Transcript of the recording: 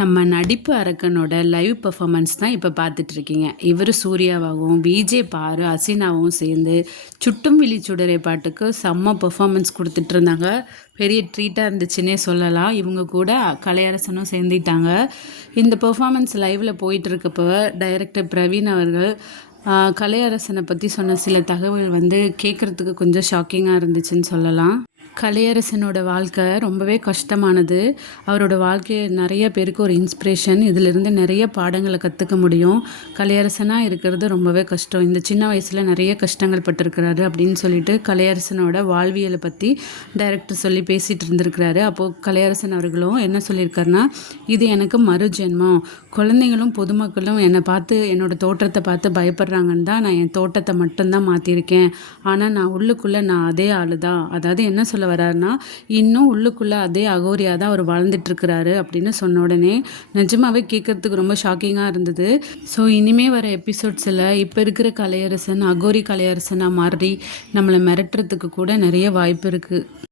நம்ம நடிப்பு அரக்கனோட live performance தான் இப்போ பார்த்துட்ருக்கீங்க. இவர் சூர்யாவாகவும் விஜே பாரு அசினாவும் சேர்ந்து சுட்டும் விழி சுடரை பாட்டுக்கு செம்ம பெர்ஃபார்மன்ஸ் கொடுத்துட்ருந்தாங்க. பெரிய ட்ரீட்டாக இருந்துச்சுன்னே சொல்லலாம். இவங்க கூட கலையரசனும் சேர்ந்துட்டாங்க. இந்த பெர்ஃபார்மன்ஸ் லைவில் போயிட்டுருக்கப்போ டைரக்டர் பிரவீன் அவர்கள் கலையரசனை பற்றி சொன்ன சில தகவல் கேட்குறதுக்கு கொஞ்சம் ஷாக்கிங்காக இருந்துச்சுன்னு சொல்லலாம். கலையரசனோட வாழ்க்கை ரொம்பவே கஷ்டமானது. அவரோட வாழ்க்கை நிறைய பேருக்கு ஒரு இன்ஸ்பிரேஷன். இதிலிருந்து நிறைய பாடங்களை கற்றுக்க முடியும். கலையரசனாக இருக்கிறது ரொம்பவே கஷ்டம். இந்த சின்ன வயசில் நிறைய கஷ்டங்கள் பட்டிருக்கிறாரு அப்படின்னு சொல்லிட்டு கலையரசனோட வாழ்வியலை பற்றி டைரக்டர் சொல்லி பேசிகிட்டு இருந்திருக்கிறாரு. அப்போது கலையரசன் அவர்களும் என்ன சொல்லியிருக்காருன்னா, இது எனக்கு மறு ஜென்மம். குழந்தைங்களும் பொதுமக்களும் என்னை பார்த்து என்னோட தோற்றத்தை பார்த்து பயப்படுறாங்கன்னு தான் நான் என் தோட்டத்தை மட்டும்தான் மாற்றிருக்கேன். ஆனால் நான் உள்ளுக்குள்ளே நான் அதே ஆளு தான். அதாவது என்ன சொல்ல வர்றாருன்னா, இன்னும் உள்ளுக்குள்ளே அதே அகோரியாக தான் அவர் வாழ்ந்துட்டுருக்கிறாரு அப்படின்னு சொன்ன உடனே நிஜமாவே கேட்குறதுக்கு ரொம்ப ஷாக்கிங்காக இருந்தது. ஸோ இனிமேல் வர எபிசோட்ஸில் இப்போ இருக்கிற கலையரசன் அகோரி கலையரசனாக மாறி நம்மளை மிரட்டுறதுக்கு கூட நிறைய வாய்ப்பு இருக்குது.